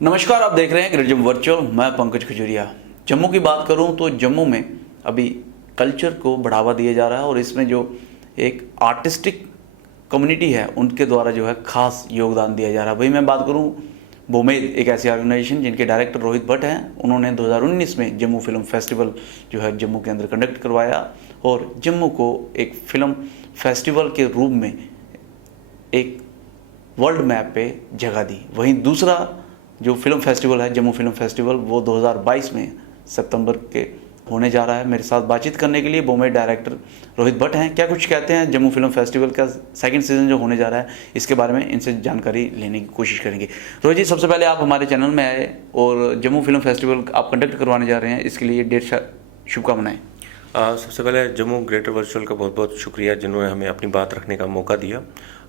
नमस्कार, आप देख रहे हैं ग्रेजम वर्चुअल। मैं पंकज खजूरिया। जम्मू की बात करूं तो जम्मू में अभी कल्चर को बढ़ावा दिया जा रहा है और इसमें जो एक आर्टिस्टिक कम्युनिटी है उनके द्वारा जो है खास योगदान दिया जा रहा है। वही मैं बात करूं, बोमेद एक ऐसी ऑर्गेनाइजेशन जिनके डायरेक्टर रोहित भट्ट हैं, उन्होंने 2019 में जम्मू फिल्म फेस्टिवल जो है जम्मू के अंदर कंडक्ट करवाया और जम्मू को एक फिल्म फेस्टिवल के रूप में एक वर्ल्ड मैप पे जगह दी। वहीं दूसरा जो फिल्म फेस्टिवल है जम्मू फिल्म फेस्टिवल, वो 2022 में सितंबर के होने जा रहा है। मेरे साथ बातचीत करने के लिए बोमेड डायरेक्टर रोहित भट्ट हैं। क्या कुछ कहते हैं जम्मू फिल्म फेस्टिवल का सेकंड सीजन जो होने जा रहा है, इसके बारे में इनसे जानकारी लेने की कोशिश करेंगे। रोहित जी, सबसे पहले आप हमारे चैनल में आए और जम्मू फिल्म फेस्टिवल आप कंडक्ट करवाने जा रहे हैं, इसके लिए डेट शुभकामनाएं। सबसे पहले जम्मू ग्रेटर वर्चुअल का बहुत बहुत शुक्रिया जिन्होंने हमें अपनी बात रखने का मौका दिया।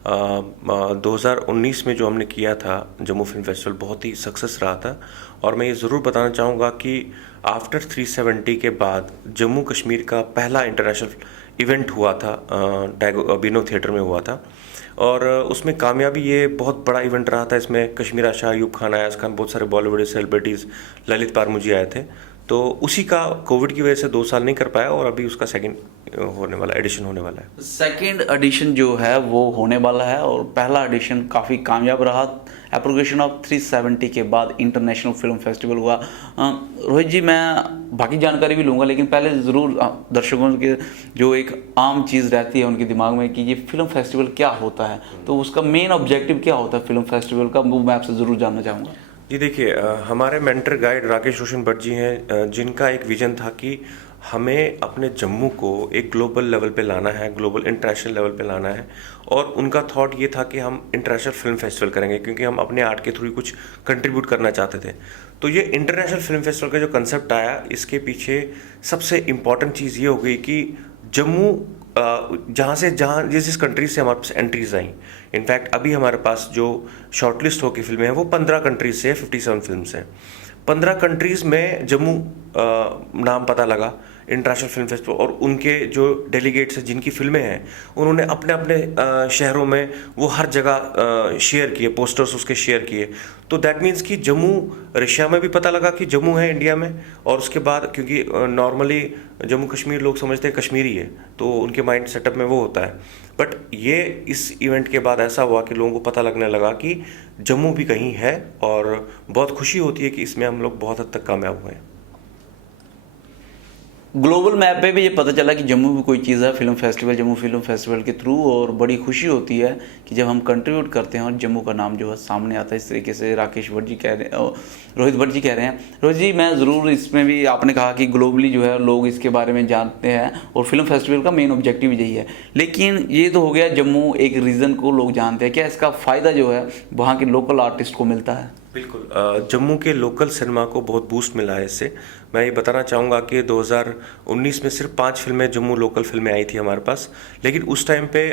2019 में जो हमने किया था जम्मू फिल्म फेस्टिवल बहुत ही सक्सेस रहा था और मैं ये ज़रूर बताना चाहूँगा कि आफ्टर 370 के बाद जम्मू कश्मीर का पहला इंटरनेशनल इवेंट हुआ था, बिनो थिएटर में हुआ था और उसमें कामयाबी ये बहुत बड़ा इवेंट रहा था। इसमें कश्मीरा शाह, अयूब खान, अयाज खान, बहुत सारे बॉलीवुड सेलिब्रिटीज़, ललित पारमू जी आए थे। तो उसी का कोविड की वजह से 2 साल नहीं कर पाया और अभी उसका सेकंड होने वाला एडिशन होने वाला है। सेकंड एडिशन जो है वो होने वाला है और पहला एडिशन काफ़ी कामयाब रहा। एप्रोगेशन ऑफ 370 के बाद इंटरनेशनल फिल्म फेस्टिवल हुआ। रोहित जी, मैं बाकी जानकारी भी लूँगा, लेकिन पहले ज़रूर दर्शकों के जो एक आम चीज़ रहती है उनके दिमाग में कि ये फिल्म फेस्टिवल क्या होता है, तो उसका मेन ऑब्जेक्टिव क्या होता है फिल्म फेस्टिवल का, वो मैं आपसे ज़रूर जानना चाहूँगा। जी देखिए, हमारे मेंटर गाइड राकेश रोशन भट्ट जी हैं, जिनका एक विजन था कि हमें अपने जम्मू को एक ग्लोबल लेवल पे लाना है, ग्लोबल इंटरनेशनल लेवल पे लाना है। और उनका थॉट ये था कि हम इंटरनेशनल फिल्म फेस्टिवल करेंगे क्योंकि हम अपने आर्ट के थ्रू कुछ कंट्रीब्यूट करना चाहते थे। तो ये इंटरनेशनल फिल्म फेस्टिवल का जो कंसेप्ट आया, इसके पीछे सबसे इम्पॉर्टेंट चीज़ ये हो गई कि जम्मू जहाँ जिस कंट्री से हमारे पास एंट्रीज आई, इनफैक्ट अभी हमारे पास जो शॉर्टलिस्ट होकर फिल्में हैं वो 15 कंट्रीज से 57 फिल्म्स हैं। 15 कंट्रीज़ में जम्मू नाम पता लगा इंटरनेशनल फिल्म फेस्टिवल और उनके जो डेलीगेट्स हैं जिनकी फिल्में हैं उन्होंने अपने अपने शहरों में वो हर जगह शेयर किए, पोस्टर्स उसके शेयर किए। तो दैट मीन्स कि जम्मू रशिया में भी पता लगा कि जम्मू है इंडिया में। और उसके बाद क्योंकि नॉर्मली जम्मू कश्मीर लोग समझते हैं कश्मीरी है, तो उनके माइंड सेटअप में वो होता है। बट ये इस इवेंट के बाद ऐसा हुआ कि लोगों को पता लगने लगा कि जम्मू भी कहीं है और बहुत खुशी होती है कि इसमें हम लोग बहुत हद तक कामयाब हुए हैं। ग्लोबल मैप पे भी ये पता चला कि जम्मू भी कोई चीज़ है, film festival, Jammu film festival के थ्रू। और बड़ी खुशी होती है कि जब हम कंट्रीब्यूट करते हैं और जम्मू का नाम जो है सामने आता है। इस तरीके से राकेश भट्ट जी कह रहे हैं, रोहित भट्ट जी कह रहे हैं। रोहित जी, मैं ज़रूर इसमें भी, आपने कहा कि ग्लोबली जो है लोग इसके बारे में जानते हैं और फिल्म फेस्टिवल का मेन ऑब्जेक्टिव यही है, लेकिन ये तो हो गया जम्मू एक रीज़न को लोग जानते हैं। क्या इसका फ़ायदा जो है वहाँ के लोकल आर्टिस्ट को मिलता है? बिल्कुल, जम्मू के लोकल सिनेमा को बहुत बूस्ट मिला है इससे। मैं ये बताना चाहूँगा कि 2019 में सिर्फ 5 फिल्में जम्मू लोकल फिल्में आई थी हमारे पास, लेकिन उस टाइम पे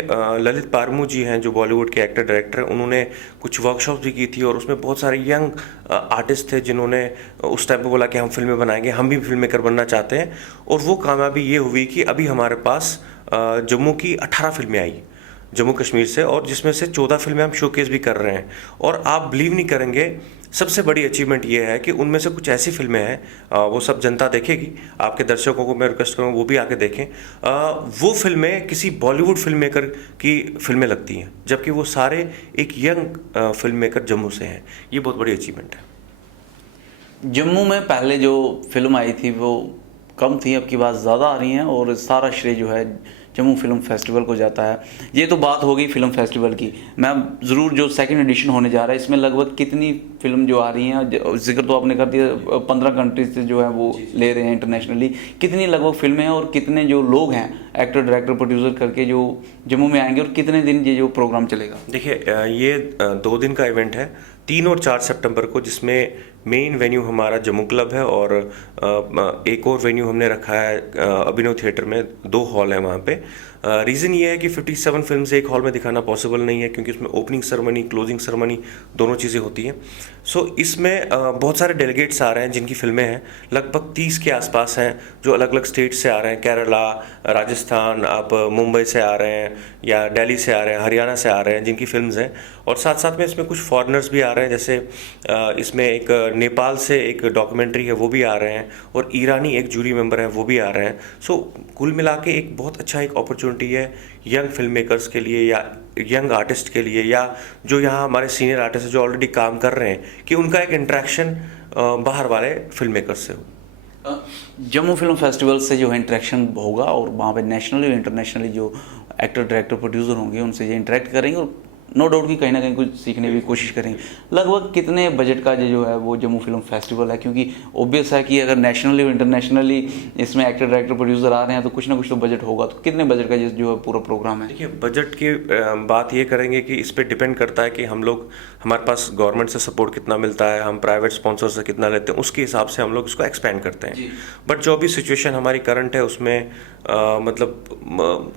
ललित पारमू जी हैं जो बॉलीवुड के एक्टर डायरेक्टर हैं, उन्होंने कुछ वर्कशॉप्स भी की थी और उसमें बहुत सारे यंग आर्टिस्ट थे जिन्होंने उस टाइम पे बोला कि हम फिल्में बनाएंगे, हम भी फिल्म मेकर बनना चाहते हैं। और वो कामयाबी ये हुई कि अभी हमारे पास जम्मू की 18 फिल्में आई जम्मू कश्मीर से, और जिसमें से 14 फिल्में हम शोकेस भी कर रहे हैं। और आप बिलीव नहीं करेंगे, सबसे बड़ी अचीवमेंट ये है कि उनमें से कुछ ऐसी फिल्में हैं, वो सब जनता देखेगी, आपके दर्शकों को मैं रिक्वेस्ट करूँगा वो भी आके देखें। वो फिल्में किसी बॉलीवुड फिल्म मेकर की फिल्में लगती हैं, जबकि वो सारे एक यंग फिल्म मेकर जम्मू से हैं। ये बहुत बड़ी अचीवमेंट है। जम्मू में पहले जो फिल्म आई थी वो कम थी, अब की बात ज़्यादा आ रही हैं और सारा श्रेय जो है जम्मू फिल्म फेस्टिवल को जाता है। ये तो बात हो गई फिल्म फेस्टिवल की। मैं ज़रूर, जो सेकंड एडिशन होने जा रहा है, इसमें लगभग कितनी फिल्म जो आ रही हैं, जिक्र तो आपने कर दिया 15 कंट्रीज से जो है वो ले रहे हैं इंटरनेशनली, कितनी लगभग फिल्में हैं और कितने जो लोग हैं एक्टर, डायरेक्टर, प्रोड्यूसर करके जो जम्मू में आएंगे और कितने दिन ये जो प्रोग्राम चलेगा? देखिए, ये 2 दिन का इवेंट है, 3 और 4 सितंबर को, जिसमें मेन वेन्यू हमारा जम्मू क्लब है और एक और वेन्यू हमने रखा है अभिनव थिएटर में, 2 हॉल है वहाँ पे। रीज़न ये है कि 57 फिल्म्स एक हॉल में दिखाना पॉसिबल नहीं है, क्योंकि उसमें ओपनिंग सेरेमनी, क्लोजिंग सेरेमनी दोनों चीज़ें होती हैं। सो इसमें बहुत सारे डेलीगेट्स आ रहे हैं जिनकी फिल्में हैं, लगभग 30 के आसपास हैं, जो अलग अलग स्टेट से आ रहे हैं, केरला, राजस्थान, आप मुंबई से आ रहे हैं या दिल्ली से आ रहे हैं, हरियाणा से आ रहे हैं जिनकी फिल्म्स हैं। और साथ साथ में इसमें कुछ फॉरेनर्स भी आ रहे हैं, जैसे इसमें एक नेपाल से एक डॉक्यूमेंट्री है वो भी आ रहे हैं, और ईरानी एक जूरी मेंबर है वो भी आ रहे हैं। सो कुल मिला के एक बहुत अच्छा एक अपॉर्चुनिटी है यंग फिल्म मेकर्स के लिए या यंग आर्टिस्ट के लिए, या जो यहाँ हमारे सीनियर आर्टिस्ट जो ऑलरेडी काम कर रहे हैं, कि उनका एक इंटरेक्शन बाहर वाले फिल्म मेकर्स से हो। जम्मू फिल्म फेस्टिवल से जो है इंटरेक्शन होगा, और वहाँ पे नेशनली और इंटरनेशनली जो एक्टर, डायरेक्टर, प्रोड्यूसर होंगे उनसे ये इंटरेक्ट करेंगे, और नो डाउट कि कहीं ना कहीं कुछ सीखने की कोशिश करेंगे। लगभग कितने बजट का जो है वो जम्मू फिल्म फेस्टिवल है? क्योंकि ऑब्वियस है कि अगर नेशनली और इंटरनेशनली इसमें एक्टर, डायरेक्टर, प्रोड्यूसर आ रहे हैं तो कुछ ना कुछ तो बजट होगा। तो कितने बजट का जो है पूरा प्रोग्राम है? देखिए, बजट की बात ये करेंगे कि इस पर डिपेंड करता है कि हमारे पास गवर्नमेंट से सपोर्ट कितना मिलता है, हम प्राइवेट स्पॉन्सर से कितना लेते हैं, उसके हिसाब से हम लोग इसको एक्सपेंड करते हैं। बट जो भी सिचुएशन हमारी करंट है उसमें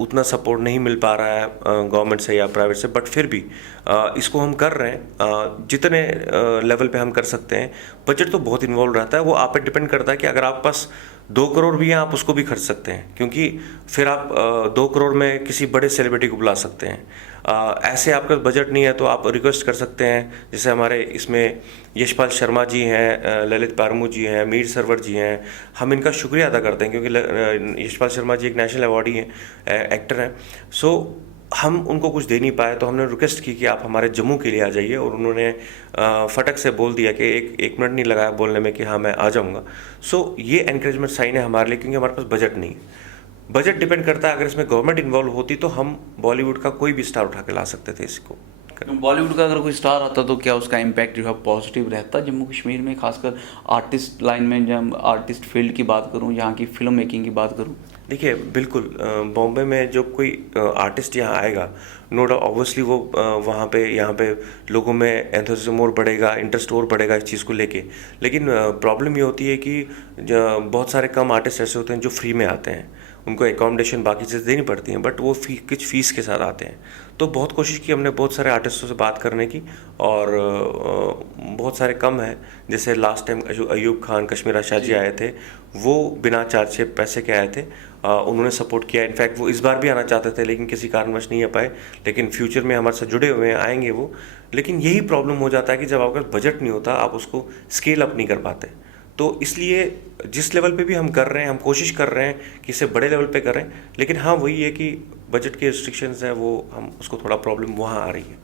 उतना सपोर्ट नहीं मिल पा रहा है गवर्नमेंट से या प्राइवेट से, बट फिर भी इसको हम कर रहे हैं जितने लेवल पे हम कर सकते हैं। बजट तो बहुत इन्वॉल्व रहता है, वो आप पे डिपेंड करता है कि अगर आपके पास 2 करोड़ भी हैं आप उसको भी खर्च सकते हैं, क्योंकि फिर आप 2 करोड़ में किसी बड़े सेलिब्रिटी को बुला सकते हैं। ऐसे आपका बजट नहीं है तो आप रिक्वेस्ट कर सकते हैं, जैसे हमारे इसमें यशपाल शर्मा जी हैं, ललित पारमू जी हैं, मीर सरवर जी हैं। हम इनका शुक्रिया अदा करते हैं क्योंकि यशपाल शर्मा जी एक नेशनल अवार्डी हैं, एक्टर हैं। सो हम उनको कुछ दे नहीं पाए तो हमने रिक्वेस्ट की कि आप हमारे जम्मू के लिए आ जाइए, और उन्होंने फटक से बोल दिया कि एक मिनट नहीं लगाया बोलने में कि हाँ मैं आ जाऊँगा। सो ये एनकरेजमेंट साइन है हमारे लिए, क्योंकि हमारे पास बजट नहीं है। बजट डिपेंड करता है, अगर इसमें गवर्नमेंट इन्वॉल्व होती तो हम बॉलीवुड का कोई भी स्टार उठा के ला सकते थे इसको। बॉलीवुड का अगर कोई स्टार आता तो क्या उसका इम्पैक्ट जो है पॉजिटिव रहता जम्मू कश्मीर में, खासकर आर्टिस्ट लाइन में? जब आर्टिस्ट फील्ड की बात करूं, यहाँ की फिल्म मेकिंग की बात करूं, देखिए बिल्कुल, बॉम्बे में जो कोई आर्टिस्ट यहाँ आएगा, नो डाउट ऑब्वियसली वो वहाँ पे यहाँ पे लोगों में एंथुसियाज्म और बढ़ेगा, इंटरेस्ट और बढ़ेगा इस चीज़ को लेके। लेकिन प्रॉब्लम ये होती है कि बहुत सारे कम आर्टिस्ट ऐसे होते हैं जो फ्री में आते हैं, उनको एकोमोडेशन बाकी चीज़ें देनी पड़ती हैं, बट वो कुछ फ़ीस के साथ आते हैं। तो बहुत कोशिश की हमने बहुत सारे आर्टिस्टों से बात करने की, और बहुत सारे कम हैं, जैसे लास्ट टाइम अयूब खान, कश्मीरा शाह जी आए थे, वो बिना चार्ज से पैसे के आए थे, उन्होंने सपोर्ट किया। इनफैक्ट वो इस बार भी आना चाहते थे लेकिन किसी कारणवश नहीं आ पाए, लेकिन फ्यूचर में हमारे साथ जुड़े हुए हैं, आएंगे वो। लेकिन यही प्रॉब्लम हो जाता है कि जब आपके पास बजट नहीं होता आप उसको स्केल अप नहीं कर पाते। तो इसलिए जिस लेवल पे भी हम कर रहे हैं, हम कोशिश कर रहे हैं कि इसे बड़े लेवल पे करें, लेकिन हाँ वही है कि बजट के रिस्ट्रिक्शंस हैं, वो हम उसको थोड़ा प्रॉब्लम वहाँ आ रही है।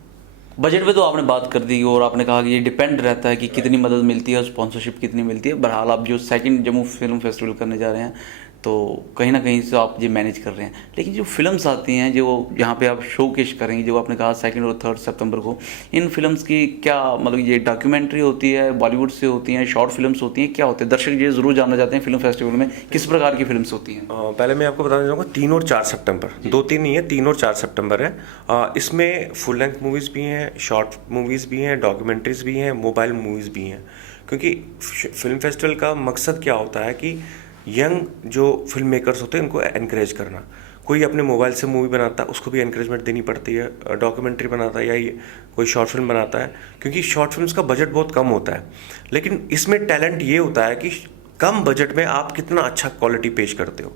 बजट पे तो आपने बात कर दी, और आपने कहा कि ये डिपेंड रहता है कि कितनी मदद मिलती है और स्पॉन्सरशिप कितनी मिलती है। बहरहाल आप जो सेकंड जम्मू फिल्म फेस्टिवल करने जा रहे हैं तो कहीं ना कहीं से आप ये मैनेज कर रहे हैं। लेकिन जो फिल्म्स आती हैं जो यहाँ पे आप शोकेस करेंगे, जो आपने कहा 2 और 3 सितंबर को, इन फिल्म्स की क्या मतलब, ये डॉक्यूमेंट्री होती है, बॉलीवुड से होती हैं, शॉर्ट फिल्म्स होती हैं, क्या होते हैं? दर्शक ये ज़रूर जानना चाहते हैं फिल्म फेस्टिवल में किस प्रकार की फिल्म्स होती हैं। पहले मैं आपको बताना चाहूँगा 3 और 4 सितंबर, 2-3 नहीं है, 3 और 4 सितंबर है। इसमें फुल लेंथ मूवीज़ भी हैं, शॉर्ट मूवीज़ भी हैं, डॉक्यूमेंट्रीज़ भी हैं, मोबाइल मूवीज़ भी हैं। क्योंकि फिल्म फेस्टिवल का मकसद क्या होता है कि यंग जो फिल्म मेकर्स होते हैं उनको एनकरेज करना। कोई अपने मोबाइल से मूवी बनाता है उसको भी एनकरेजमेंट देनी पड़ती है, डॉक्यूमेंट्री बनाता है या कोई शॉर्ट फिल्म बनाता है, क्योंकि शॉर्ट फिल्म्स का बजट बहुत कम होता है। लेकिन इसमें टैलेंट ये होता है कि कम बजट में आप कितना अच्छा क्वालिटी पेश करते हो।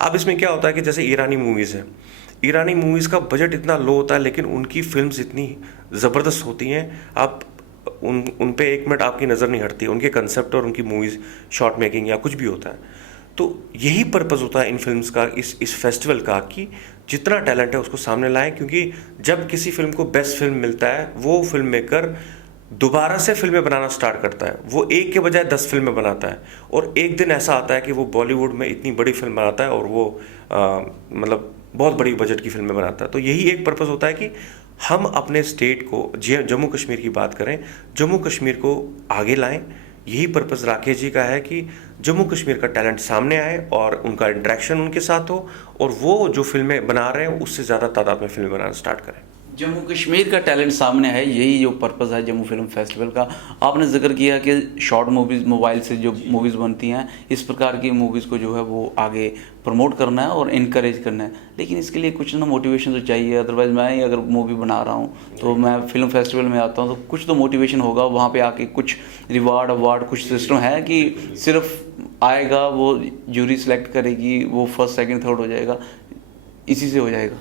अब इसमें क्या होता है कि जैसे ईरानी मूवीज़ हैं, ईरानी मूवीज़ का बजट इतना लो होता है लेकिन उनकी फिल्म्स इतनी ज़बरदस्त होती हैं, आप उन पे 1 मिनट आपकी नज़र नहीं हटती, उनके कंसेप्ट और उनकी मूवीज़ शॉर्ट मेकिंग या कुछ भी होता है। तो यही पर्पज़ होता है इन फिल्म्स का, इस फेस्टिवल का, कि जितना टैलेंट है उसको सामने लाएं। क्योंकि जब किसी फिल्म को बेस्ट फिल्म मिलता है, वो फिल्म मेकर दोबारा से फिल्में बनाना स्टार्ट करता है। वो एक के बजाय 10 फिल्में बनाता है, और एक दिन ऐसा आता है कि वो बॉलीवुड में इतनी बड़ी फिल्म बनाता है, और वो मतलब बहुत बड़ी बजट की फिल्में बनाता है। तो यही एक पर्पज़ होता है कि हम अपने स्टेट को, जम्मू कश्मीर की बात करें, जम्मू कश्मीर को आगे लाएं। यही पर्पज़ राकेश जी का है कि जम्मू कश्मीर का टैलेंट सामने आए और उनका इंटरेक्शन उनके साथ हो, और वो जो फिल्में बना रहे हैं उससे ज़्यादा तादाद में फिल्में बनाना स्टार्ट करें। जम्मू कश्मीर का टैलेंट सामने है, यही जो पर्पस है जम्मू फिल्म फेस्टिवल का। आपने जिक्र किया कि शॉर्ट मूवीज़, मोबाइल से जो मूवीज़ बनती हैं, इस प्रकार की मूवीज़ को जो है वो आगे प्रमोट करना है और इनकरेज करना है, लेकिन इसके लिए कुछ ना मोटिवेशन तो चाहिए। अदरवाइज़ मैं ही अगर मूवी बना रहा हूँ तो मैं फिल्म फेस्टिवल में आता हूँ तो कुछ तो मोटिवेशन होगा, वहाँ पे आके कुछ रिवार्ड अवार्ड कुछ सिस्टम है कि सिर्फ आएगा, वो जूरी सेलेक्ट करेगी, वो फर्स्ट सेकंड थर्ड हो जाएगा, इसी से हो जाएगा?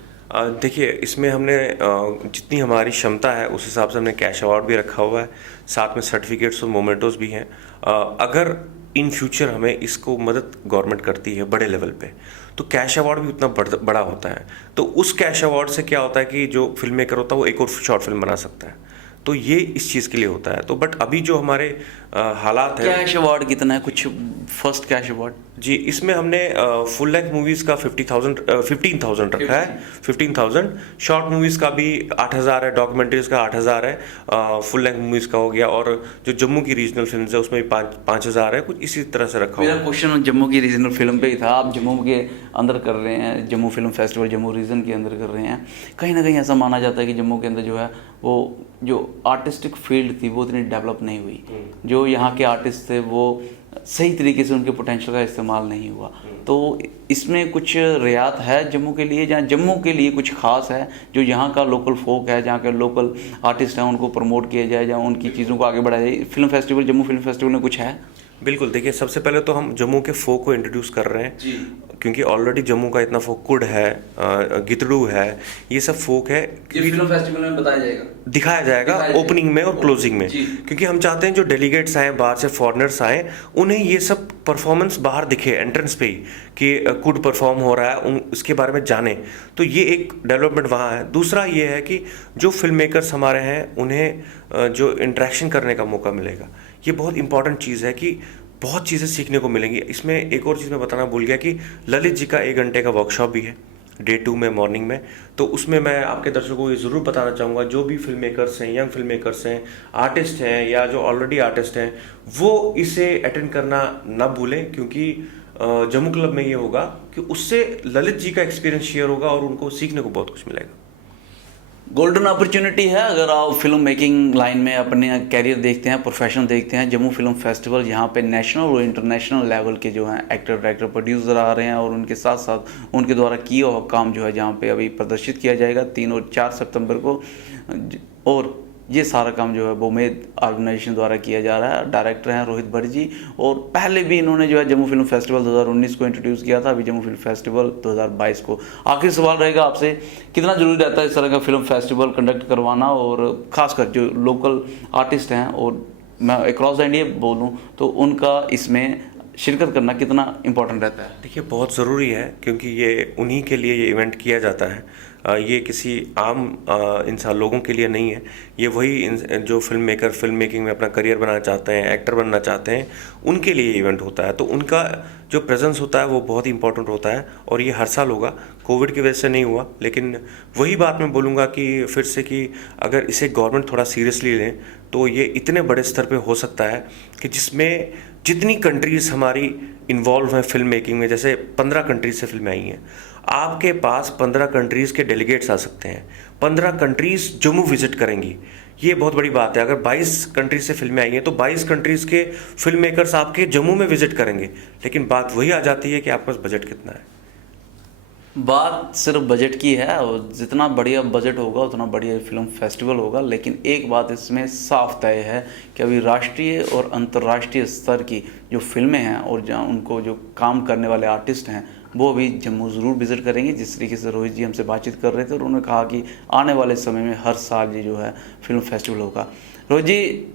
देखिए, इसमें हमने जितनी हमारी क्षमता है उस हिसाब से हमने कैश अवार्ड भी रखा हुआ है, साथ में सर्टिफिकेट्स और मोमेंटोज भी हैं। अगर इन फ्यूचर हमें इसको मदद गवर्नमेंट करती है बड़े लेवल पे, तो कैश अवार्ड भी उतना बड़ा होता है। तो उस कैश अवार्ड से क्या होता है कि जो फिल्म मेकर होता है वो एक और शॉर्ट फिल्म बना सकता है, तो ये इस चीज़ के लिए होता है। तो बट अभी जो हमारे हालात है, कैश अवार्ड कितना है, कुछ फर्स्ट कैश अवार्ड? जी, इसमें हमने फुल लेंथ मूवीज़ का 15,000 रखा है, 15,000। शॉर्ट मूवीज़ का भी 8,000 है, डॉक्यूमेंट्रीज़ का 8,000 है, फुल लेंथ मूवीज़ का हो गया, और जो जम्मू की रीजनल फिल्म है उसमें भी 5,000 है, कुछ इसी तरह से रखा हुआ है। मेरा क्वेश्चन जम्मू की रीजनल फिल्म पे ही था। आप जम्मू के अंदर कर रहे हैं, Jammu film festival Jammu region के अंदर कर रहे हैं, कहीं ना कहीं ऐसा माना जाता है कि जम्मू के अंदर जो है वो जो आर्टिस्टिक फील्ड थी वो इतनी डेवलप नहीं हुई, जो यहाँ के आर्टिस्ट थे वो सही तरीके से उनके पोटेंशियल का इस्तेमाल नहीं हुआ। तो इसमें कुछ रियायत है जम्मू के लिए, जहाँ जम्मू के लिए कुछ खास है जो यहाँ का लोकल फोक है, जहाँ के लोकल आर्टिस्ट हैं, उनको प्रमोट किया जाए, जहाँ उनकी चीज़ों को आगे बढ़ाया जाए? Film festival, Jammu film festival में कुछ है? बिल्कुल, देखिए, सबसे पहले तो हम जम्मू के फोक को इंट्रोड्यूस कर रहे हैं, क्योंकि ऑलरेडी जम्मू का इतना फोक, कुड है, गितड़ू है, ये सब फोक है, ये फिल्म फेस्टिवल में बताया जाएगा, दिखाया जाएगा ओपनिंग में और क्लोजिंग में, क्योंकि हम चाहते हैं जो डेलीगेट्स आए बाहर से, फॉरेनर्स आए, उन्हें ये सब परफॉर्मेंस बाहर दिखे एंट्रेंस पे ही कि कुड परफॉर्म हो रहा है, उसके बारे में जाने। तो ये एक डेवलपमेंट वहाँ है। दूसरा ये है कि जो फिल्म मेकर्स हमारे हैं उन्हें जो इंटरेक्शन करने का मौका मिलेगा, ये बहुत इंपॉर्टेंट चीज़ है कि बहुत चीज़ें सीखने को मिलेंगी। इसमें एक और चीज़ मैं बताना भूल गया कि ललित जी का 1 घंटे का वर्कशॉप भी है डे 2 में, मॉर्निंग में। तो उसमें मैं आपके दर्शकों को ये ज़रूर बताना चाहूँगा, जो भी फिल्म मेकर्स हैं, यंग फिल्म मेकर्स हैं, आर्टिस्ट हैं या जो ऑलरेडी आर्टिस्ट हैं, वो इसे अटेंड करना ना भूलें, क्योंकि जम्मू क्लब में ये होगा कि उससे ललित जी का एक्सपीरियंस शेयर होगा और उनको सीखने को बहुत कुछ मिलेगा। गोल्डन अपॉर्चुनिटी है अगर आप फिल्म मेकिंग लाइन में अपने कैरियर देखते हैं, प्रोफेशन देखते हैं। जम्मू फिल्म फेस्टिवल यहाँ पे नेशनल और इंटरनेशनल लेवल के जो हैं एक्टर, डायरेक्टर, प्रोड्यूसर आ रहे हैं और उनके साथ साथ उनके द्वारा किया हुआ काम जो है जहाँ पे अभी प्रदर्शित किया जाएगा 3 और 4 सितंबर को। और ये सारा काम जो है बोमेद ऑर्गेनाइजेशन द्वारा किया जा रहा है। डायरेक्टर हैं रोहित भट्ट जी, और पहले भी इन्होंने जो है जम्मू फिल्म फेस्टिवल 2019 को इंट्रोड्यूस किया था, अभी जम्मू फिल्म फेस्टिवल 2022 को। आखिरी सवाल रहेगा आपसे, कितना जरूरी रहता है इस तरह का फिल्म फेस्टिवल कंडक्ट करवाना, और खासकर जो लोकल आर्टिस्ट हैं और मैं अक्रॉस द इंडिया बोलूँ तो उनका इसमें शिरकत करना कितना इम्पोर्टेंट रहता है? देखिए, बहुत ज़रूरी है, क्योंकि ये उन्हीं के लिए ये इवेंट किया जाता है। ये किसी आम इंसान लोगों के लिए नहीं है। ये वही जो फिल्म मेकर फिल्म मेकिंग में अपना करियर बनाना चाहते हैं, एक्टर बनना चाहते हैं, उनके लिए इवेंट होता है। तो उनका जो प्रेजेंस होता है वो बहुत ही इंपॉर्टेंट होता है, और ये हर साल होगा। कोविड की वजह से नहीं हुआ, लेकिन वही बात मैं बोलूँगा कि फिर से कि अगर इसे गवर्नमेंट थोड़ा सीरियसली लें तो ये इतने बड़े स्तर पे हो सकता है कि जिसमें जितनी कंट्रीज़ हमारी इन्वॉल्व हैं फिल्म मेकिंग में, जैसे 15 कंट्रीज से फिल्में आई हैं, आपके पास 15 कंट्रीज़ के डेलीगेट्स आ सकते हैं, 15 कंट्रीज़ जम्मू विजिट करेंगी। ये बहुत बड़ी बात है। अगर 22 कंट्रीज से फिल्में आई हैं तो 22 कंट्रीज़ के फिल्म मेकर्स आपके जम्मू में विजिट करेंगे। लेकिन बात वही आ जाती है कि आपके पास बजट कितना है। बात सिर्फ बजट की है, और जितना बढ़िया बजट होगा उतना बढ़िया फिल्म फेस्टिवल होगा। लेकिन एक बात इसमें साफ तय है कि अभी राष्ट्रीय और अंतर्राष्ट्रीय स्तर की जो फिल्में हैं और जहाँ उनको जो काम करने वाले आर्टिस्ट हैं वो अभी जम्मू ज़रूर विज़िट करेंगे। जिस तरीके से रोहित जी हमसे बातचीत कर रहे थे और उन्होंने कहा कि आने वाले समय में हर साल ये जो है फिल्म फेस्टिवल होगा। रोहित जी,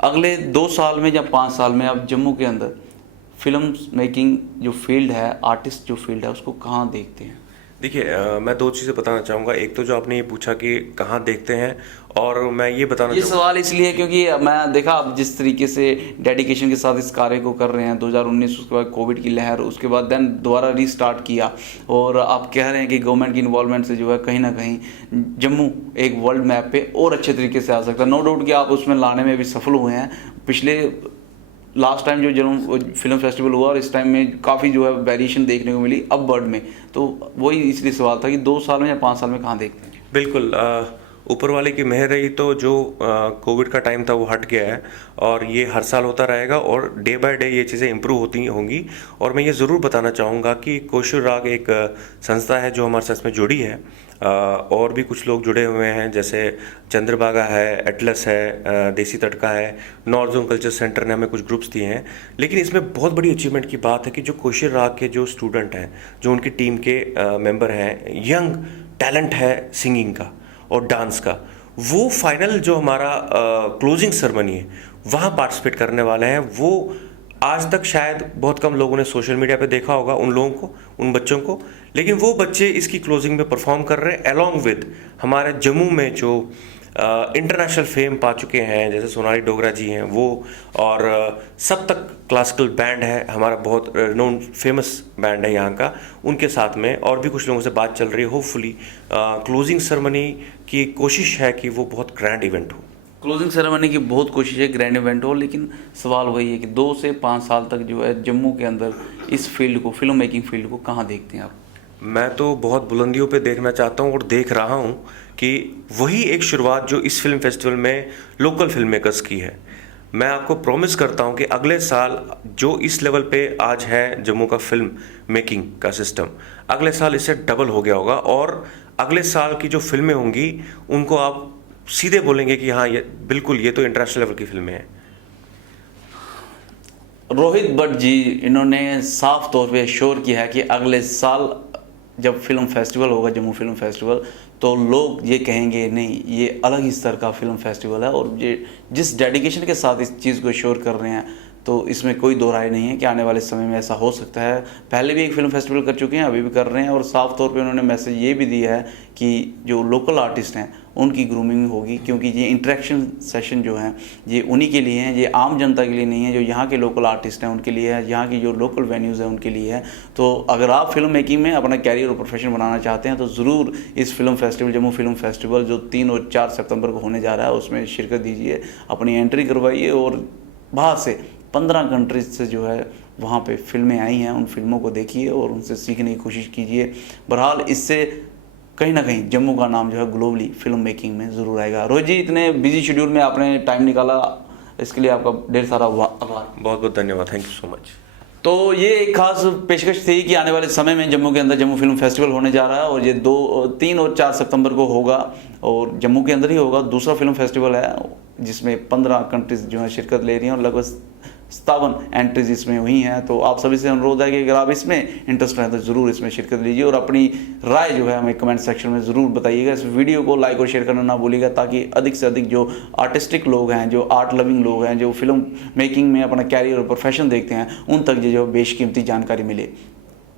अगले 2 साल में या 5 साल में आप जम्मू के अंदर फिल्म मेकिंग जो फील्ड है, आर्टिस्ट जो फील्ड है, उसको कहाँ देखते हैं? देखिए, मैं 2 चीज़ें बताना चाहूँगा। एक तो जो आपने ये पूछा कि कहाँ देखते हैं, और मैं ये बताना ये सवाल इसलिए क्योंकि मैं देखा आप जिस तरीके से डेडिकेशन के साथ इस कार्य को कर रहे हैं, 2019 उसके बाद कोविड की लहर, उसके बाद देन दोबारा रीस्टार्ट किया, और आप कह रहे हैं कि गवर्नमेंट की इन्वॉल्वमेंट से जो है कहीं ना कहीं जम्मू एक वर्ल्ड मैप पे और अच्छे तरीके से आ सकता है। नो डाउट कि आप उसमें लाने में भी सफल हुए हैं। पिछले लास्ट टाइम जो जम्मू फिल्म फेस्टिवल हुआ और इस टाइम में काफ़ी जो है वेरिएशन देखने को मिली अपवर्ड में, तो वही इसलिए सवाल था कि 2 साल में या 5 साल में कहाँ देखते हैं? बिल्कुल, ऊपर वाले की मेहर रही तो जो कोविड का टाइम था वो हट गया है, और ये हर साल होता रहेगा और डे बाय डे ये चीज़ें इम्प्रूव होती होंगी। और मैं ये ज़रूर बताना चाहूँगा कि कोशूर राग एक संस्था है जो हमारे साथ में जुड़ी है, और भी कुछ लोग जुड़े हुए हैं, जैसे चंद्रभागा है, एटलस है, देसी तड़का है, नॉर्थ जोन कल्चर सेंटर ने हमें कुछ ग्रुप्स दिए हैं। लेकिन इसमें बहुत बड़ी अचीवमेंट की बात है कि जो कोशूर राग के जो स्टूडेंट हैं, जो उनकी टीम के मेंबर हैं, यंग टैलेंट है सिंगिंग का और डांस का, वो फाइनल जो हमारा क्लोजिंग सेरेमनी है वहाँ पार्टिसिपेट करने वाले हैं। वो आज तक शायद बहुत कम लोगों ने सोशल मीडिया पे देखा होगा उन लोगों को, उन बच्चों को, लेकिन वो बच्चे इसकी क्लोजिंग में परफॉर्म कर रहे हैं अलॉन्ग विद हमारे जम्मू में जो इंटरनेशनल फेम पा चुके हैं, जैसे सोनाली डोगरा जी हैं वो, और सब तक क्लासिकल बैंड है हमारा, बहुत नोन फेमस बैंड है यहाँ का, उनके साथ में और भी कुछ लोगों से बात चल रही है। होपफुली क्लोजिंग सेरेमनी की कोशिश है कि वो बहुत ग्रैंड इवेंट हो। क्लोजिंग सेरेमनी की बहुत कोशिश है ग्रैंड इवेंट हो, लेकिन सवाल वही है कि 2 से 5 साल तक जो है जम्मू के अंदर इस फील्ड को, फिल्म मेकिंग फील्ड को कहाँ देखते हैं आप? मैं तो बहुत बुलंदियों पे देखना चाहता हूँ और देख रहा हूँ कि वही एक शुरुआत जो इस फिल्म फेस्टिवल में लोकल फिल्म मेकर्स की है। मैं आपको प्रॉमिस करता हूँ कि अगले साल जो इस लेवल पे आज है जम्मू का फिल्म मेकिंग का सिस्टम, अगले साल इससे डबल हो गया होगा, और अगले साल की जो फिल्में होंगी उनको आप सीधे बोलेंगे कि हाँ, ये बिल्कुल ये तो इंटरनेशनल लेवल की फिल्में हैं। रोहित भट्ट जी इन्होंने साफ तौर पे श्योर किया है कि अगले साल जब फिल्म फेस्टिवल होगा, जम्मू फिल्म फेस्टिवल, तो लोग ये कहेंगे नहीं, ये अलग ही स्तर का फिल्म फेस्टिवल है। और ये जिस डेडिकेशन के साथ इस चीज़ को श्योर कर रहे हैं, तो इसमें कोई दो राय नहीं है कि आने वाले समय में ऐसा हो सकता है। पहले भी एक फिल्म फेस्टिवल कर चुके हैं, अभी भी कर रहे हैं, और साफ तौर पे उन्होंने मैसेज ये भी दिया है कि जो लोकल आर्टिस्ट हैं उनकी ग्रूमिंग होगी, क्योंकि ये इंटरेक्शन सेशन जो हैं ये उन्हीं के लिए हैं, ये आम जनता के लिए नहीं है। जो यहाँ के लोकल आर्टिस्ट हैं उनके लिए है, यहाँ की जो लोकल वेन्यूज़ हैं उनके लिए है। तो अगर आप फिल्म मेकिंग में अपना कैरियर और प्रोफेशन बनाना चाहते हैं तो ज़रूर इस film festival, Jammu film festival जो 3 और 4 सितंबर को होने जा रहा है, उसमें शिरकत दीजिए, अपनी एंट्री करवाइए, और बाहर से 15 कंट्रीज से जो है वहाँ पे फिल्में आई हैं, उन फिल्मों को देखिए और उनसे सीखने की कोशिश कीजिए। बहरहाल इससे कहीं ना कहीं जम्मू का नाम जो है ग्लोबली फिल्म मेकिंग में ज़रूर आएगा। रोहित जी, इतने बिजी शेड्यूल में आपने टाइम निकाला, इसके लिए आपका ढेर सारा आभार। बहुत बहुत धन्यवाद, थैंक यू सो मच। तो ये एक खास पेशकश थी कि आने वाले समय में जम्मू के अंदर जम्मू फिल्म फेस्टिवल होने जा रहा है, और ये 3 और 4 सितंबर को होगा, और जम्मू के अंदर ही होगा। दूसरा फिल्म फेस्टिवल है जिसमें 15 कंट्रीज जो है शिरकत ले रही हैं, और लगभग 57 एंट्रीज इसमें हुई हैं। तो आप सभी से अनुरोध है कि अगर आप इसमें इंटरेस्ट हैं तो ज़रूर इसमें शिरकत लीजिए, और अपनी राय जो है हमें कमेंट सेक्शन में ज़रूर बताइएगा। इस वीडियो को लाइक और शेयर करना ना भूलिएगा, ताकि अधिक से अधिक जो आर्टिस्टिक लोग हैं, जो आर्ट लविंग लोग हैं, जो फिल्म मेकिंग में अपना कैरियर और प्रोफेशन देखते हैं, उन तक ये जो बेशकीमती जानकारी मिले।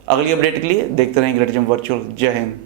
अगली अपडेट के लिए देखते रहें ग्रेट जम्मू वर्चुअल। जय हिंद।